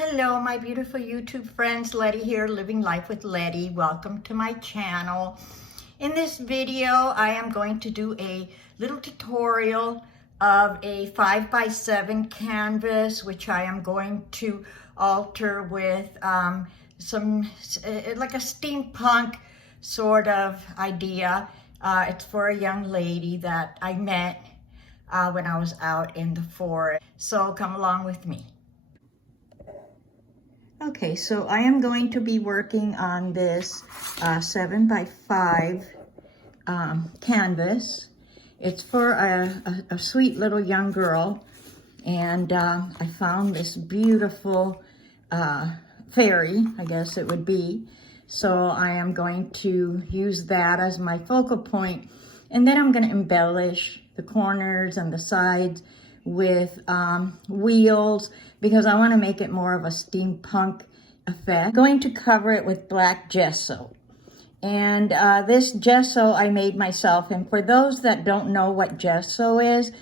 Hello, my beautiful YouTube friends. Letty here, Living Life with Letty. Welcome to my channel. In this video, I am going to do a little tutorial of a 5x7 canvas, which I am going to alter with like a steampunk sort of idea. It's for a young lady that I met when I was out in the forest. So come along with me. Okay, so I am going to be working on this 7x5 canvas. It's for a sweet little young girl, and I found this beautiful fairy, I guess it would be. So I am going to use that as my focal point, and then I'm going to embellish the corners and the sides with wheels, because I want to make it more of a steampunk effect. I'm going to cover it with black gesso. And this gesso I made myself. And for those that don't know what gesso is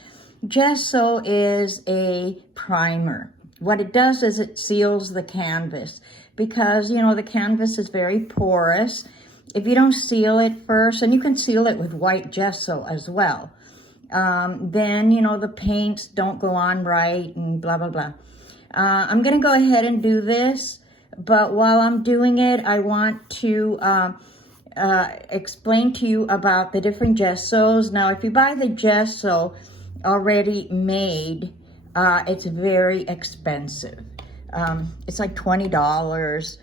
a primer. What it does is it seals the canvas, because, you know, the canvas is very porous. If you don't seal it first, and you can seal it with white gesso as well, then, you know, the paints don't go on right and blah, blah, blah. I'm going to go ahead and do this, but while I'm doing it, I want to explain to you about the different gessos. Now, if you buy the gesso already made, it's very expensive. It's like $20.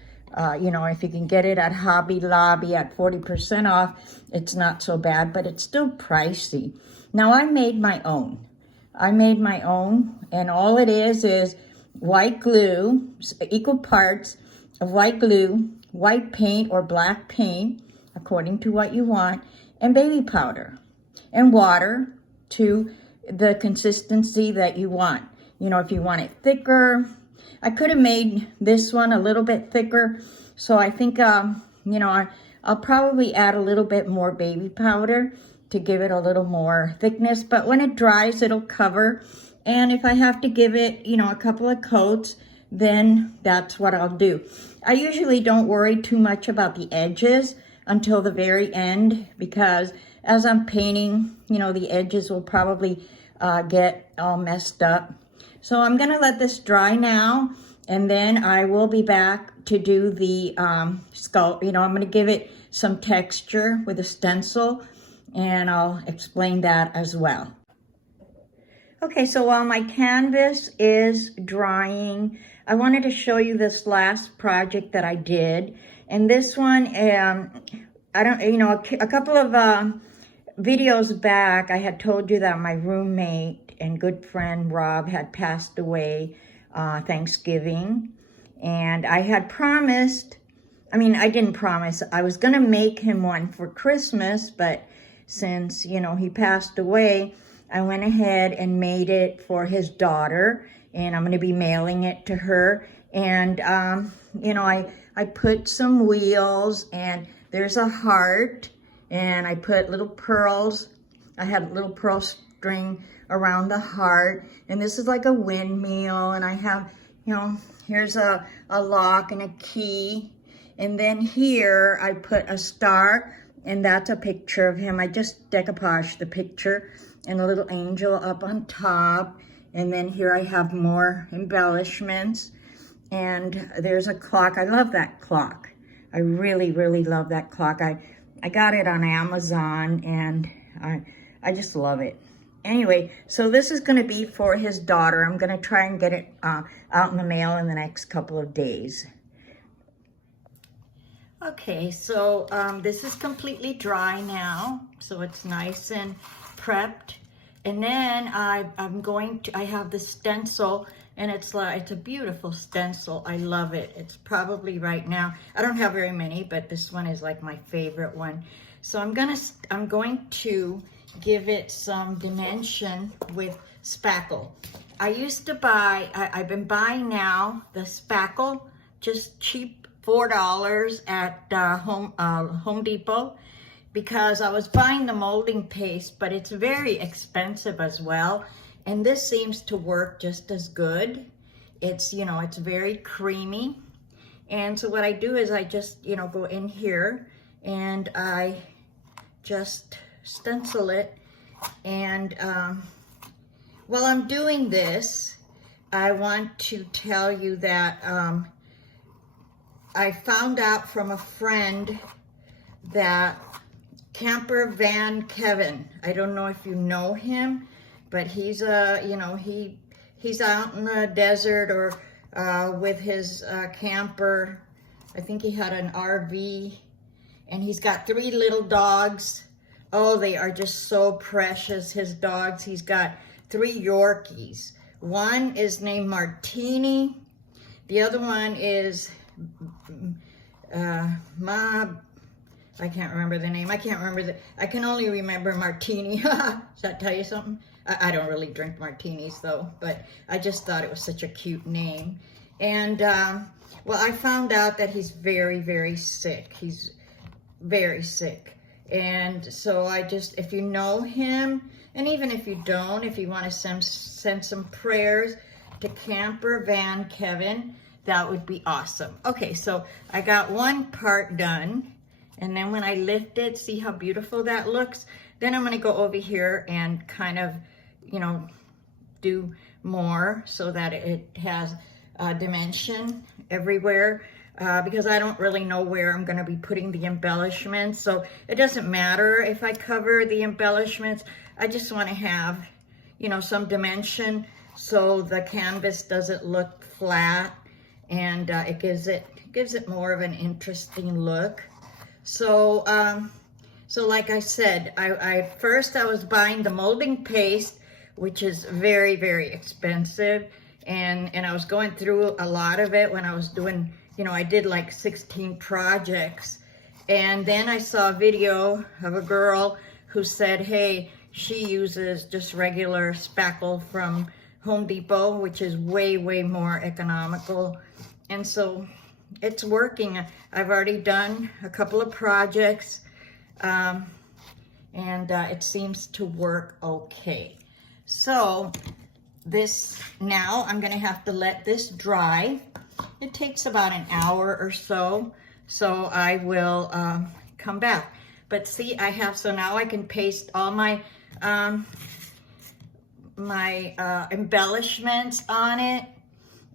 You know, if you can get it at Hobby Lobby at 40% off, it's not so bad, but it's still pricey. Now, I made my own. And all it is white glue, equal parts of white glue, white paint or black paint, according to what you want, and baby powder, and water to the consistency that you want. You know, if you want it thicker, I could have made this one a little bit thicker, so I think, you know, I'll probably add a little bit more baby powder to give it a little more thickness, but when it dries, it'll cover. And if I have to give it, you know, a couple of coats, then that's what I'll do. I usually don't worry too much about the edges until the very end, because as I'm painting, you know, the edges will probably get all messed up. So I'm gonna let this dry now, and then I will be back to do the sculpt. You know, I'm gonna give it some texture with a stencil, and I'll explain that as well. Okay, so while my canvas is drying, I wanted to show you this last project that I did. And this one, a couple of videos back, I had told you that my roommate and good friend Rob had passed away Thanksgiving. And I had promised, I didn't promise, I was gonna make him one for Christmas, but since, you know, he passed away, I went ahead and made it for his daughter, and I'm going to be mailing it to her. And, you know, I put some wheels, and there's a heart, and I put little pearls. I had a little pearl string around the heart, and this is like a windmill, and I have, you know, here's a lock and a key. And then here I put a star, and that's a picture of him. I just decoupaged the picture, and a little angel up on top. And then here I have more embellishments. And there's a clock. I love that clock. I really, really love that clock. I got it on Amazon, and I just love it. Anyway, so this is going to be for his daughter. I'm going to try and get it out in the mail in the next couple of days. Okay, so this is completely dry now, so it's nice and prepped. And then I have the stencil, and it's a beautiful stencil. I love it. It's probably right now, I don't have very many, but this one is like my favorite one. So I'm going to give it some dimension with spackle. I used to buy, I've been buying now the spackle, just cheap, $4 at Home Depot, because I was buying the molding paste, but it's very expensive as well. And this seems to work just as good. It's, you know, it's very creamy. And so what I do is I just, you know, go in here and I just stencil it. And while I'm doing this, I want to tell you that I found out from a friend that Camper Van Kevin, I don't know if you know him, but he's you know, he's out in the desert or with his camper. I think he had an RV, and he's got 3 little dogs. Oh, they are just so precious, his dogs. He's got 3 Yorkies. One is named Martini. The other one is I can't remember the name. I can only remember Martini. Does that tell you something? I don't really drink martinis though, but I just thought it was such a cute name. And well, I found out that he's very, very sick. He's very sick. And so I just, if you know him, and even if you don't, if you want to send some prayers to Camper Van Kevin, that would be awesome. Okay, so I got one part done. And then when I lift it, see how beautiful that looks? Then I'm gonna go over here and kind of, you know, do more so that it has dimension everywhere because I don't really know where I'm gonna be putting the embellishments. So it doesn't matter if I cover the embellishments. I just wanna have, you know, some dimension so the canvas doesn't look flat, and it gives it more of an interesting look. So, so like I said, first I was buying the molding paste, which is very, very expensive. And I was going through a lot of it when I was doing, you know, I did like 16 projects. And then I saw a video of a girl who said, hey, she uses just regular spackle from Home Depot, which is way, way more economical. And so it's working. I've already done a couple of projects, and it seems to work okay. So this, now I'm gonna have to let this dry. It takes about an hour or so, so I will come back. But see, I have, so now I can paste all my embellishments on it.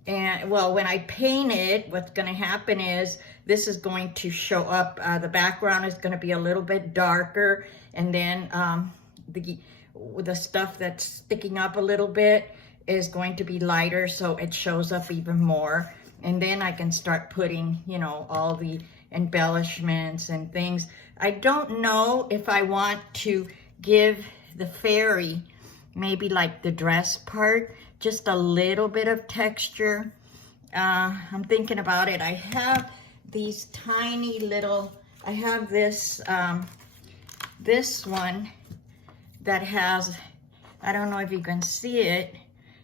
And well, when I paint it, what's going to happen is this is going to show up. The background is going to be a little bit darker, and then the stuff that's sticking up a little bit is going to be lighter, so it shows up even more. And then I can start putting, you know, all the embellishments and things. I don't know if I want to give the fairy maybe like the dress part just a little bit of texture. I'm thinking about it. I have these tiny little, I have this this one that has, I don't know if you can see it,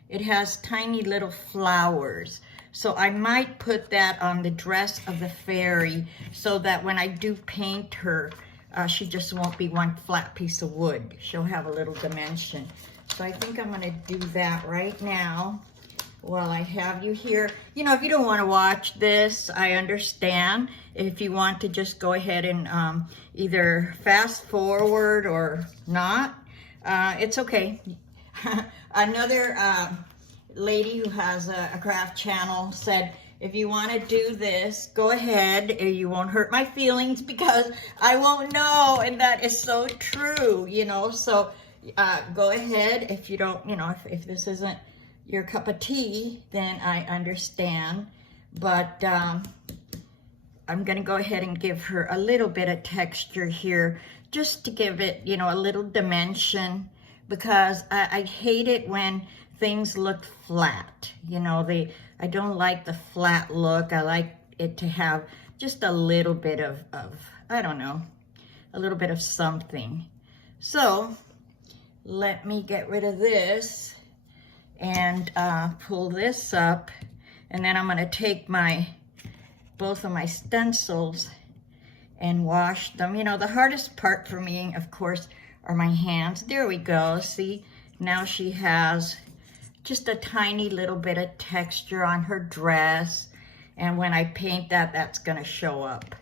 it has tiny little flowers. So I might put that on the dress of the fairy so that when I do paint her, she just won't be one flat piece of wood. She'll have a little dimension. So I think I'm gonna do that right now while I have you here. You know, if you don't wanna watch this, I understand. If you want to just go ahead and either fast forward or not, it's okay. Another lady who has a craft channel said, if you want to do this, go ahead. You won't hurt my feelings because I won't know. And that is so true, you know. So go ahead. If you don't, you know, if this isn't your cup of tea, then I understand. But I'm going to go ahead and give her a little bit of texture here just to give it, you know, a little dimension, because I hate it when things look flat. You know, I don't like the flat look. I like it to have just a little bit of I don't know, a little bit of something. So let me get rid of this and pull this up, and then I'm going to take both of my stencils and wash them. You know, the hardest part for me, of course, are my hands. There we go. See, now she has just a tiny little bit of texture on her dress. And when I paint that, that's gonna show up.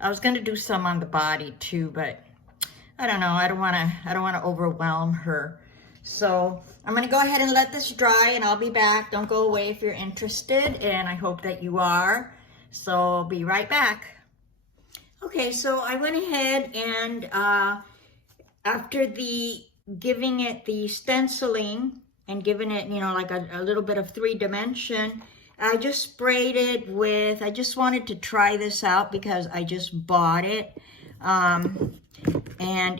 I was gonna do some on the body too, but I don't know, I don't wanna overwhelm her. So I'm gonna go ahead and let this dry, and I'll be back. Don't go away if you're interested, and I hope that you are. So I'll be right back. Okay, so I went ahead and after giving it the stenciling and giving it, you know, like a little bit of 3-dimension, I just sprayed it with, I just wanted to try this out because I just bought it. And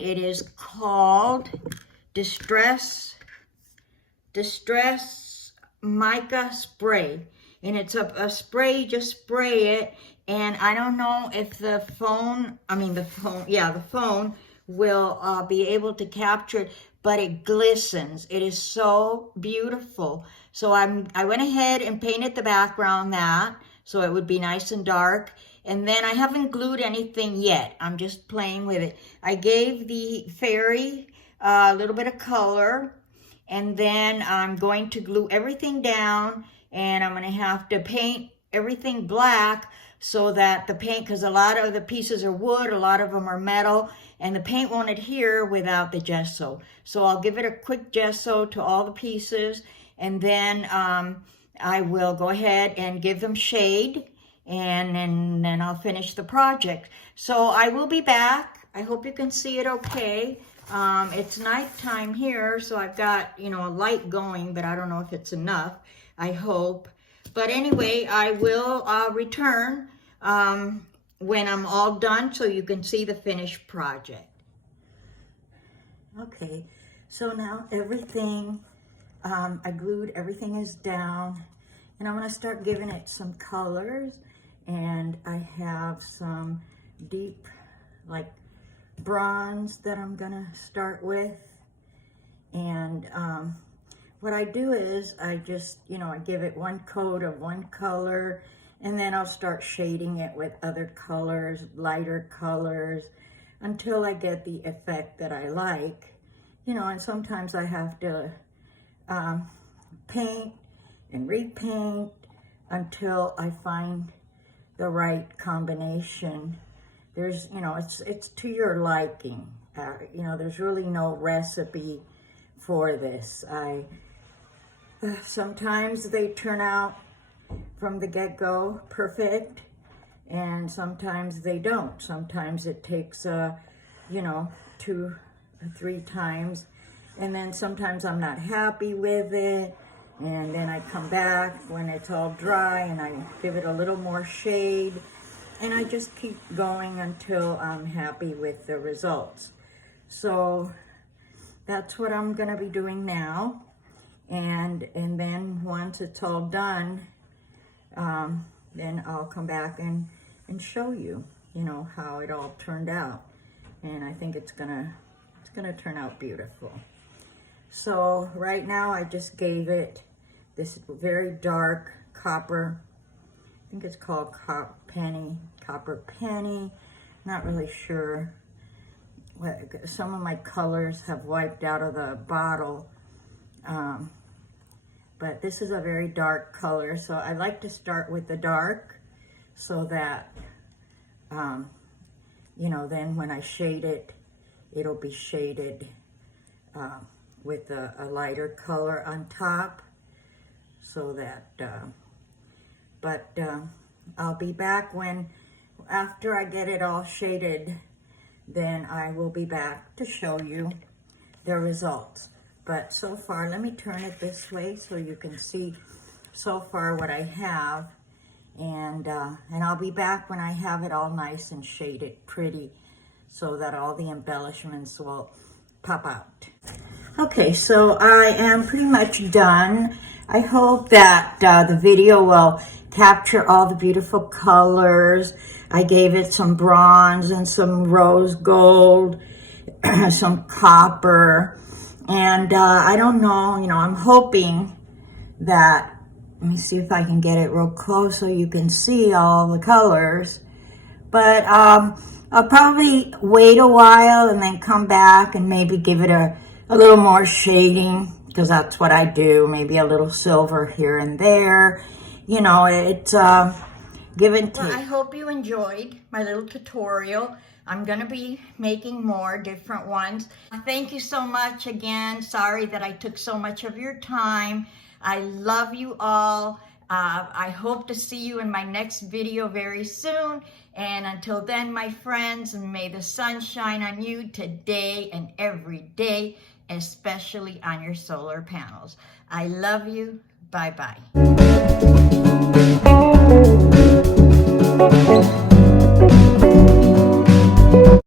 it is called Distress Mica Spray. And it's a spray, just spray it. And I don't know if the phone will be able to capture it, but it glistens. It is so beautiful. So I went ahead and painted the background so it would be nice and dark. And then I haven't glued anything yet. I'm just playing with it. I gave the fairy a little bit of color, and then I'm going to glue everything down, and I'm going to have to paint everything black so that the paint, because a lot of the pieces are wood, a lot of them are metal, and the paint won't adhere without the gesso. So I'll give it a quick gesso to all the pieces, and then I will go ahead and give them shade, and then I'll finish the project. So I will be back. I hope you can see it okay. It's nighttime here, so I've got, you know, a light going, but I don't know if it's enough. I hope. But anyway, I will return when I'm all done so you can see the finished project. Okay, so now everything, I glued, everything is down, and I'm going to start giving it some colors. And I have some deep, like, bronze that I'm going to start with. And what I do is I just, you know, I give it one coat of one color, and then I'll start shading it with other colors, lighter colors, until I get the effect that I like. You know, and sometimes I have to paint and repaint until I find the right combination. There's, you know, it's to your liking. You know, there's really no recipe for this. Sometimes they turn out from the get-go perfect, and sometimes they don't. Sometimes it takes, you know, 2 or 3 times, and then sometimes I'm not happy with it, and then I come back when it's all dry and I give it a little more shade, and I just keep going until I'm happy with the results. So that's what I'm gonna be doing now. And then once it's all done, then I'll come back and show you, you know, how it all turned out. And I think it's gonna turn out beautiful. So right now I just gave it this very dark copper, I think it's called copper penny, not really sure. Some of my colors have wiped out of the bottle, but this is a very dark color, so I like to start with the dark so that, you know, then when I shade it, it'll be shaded with a lighter color on top, so that, but I'll be back after I get it all shaded, then I will be back to show you the results. But so far, let me turn it this way so you can see so far what I have, and I'll be back when I have it all nice and shaded pretty, so that all the embellishments will pop out. Okay, so I am pretty much done. I hope that the video will capture all the beautiful colors. I gave it some bronze and some rose gold, some copper, and I don't know, you know, I'm hoping that, let me see if I can get it real close so you can see all the colors, but I'll probably wait a while and then come back and maybe give it a little more shading, because that's what I do. Maybe a little silver here and there. You know, it's give and take. Well, I hope you enjoyed my little tutorial. I'm going to be making more different ones. Thank you so much again. Sorry that I took so much of your time. I love you all. I hope to see you in my next video very soon. And until then, my friends, may the sun shine on you today and every day, especially on your solar panels. I love you. Bye-bye.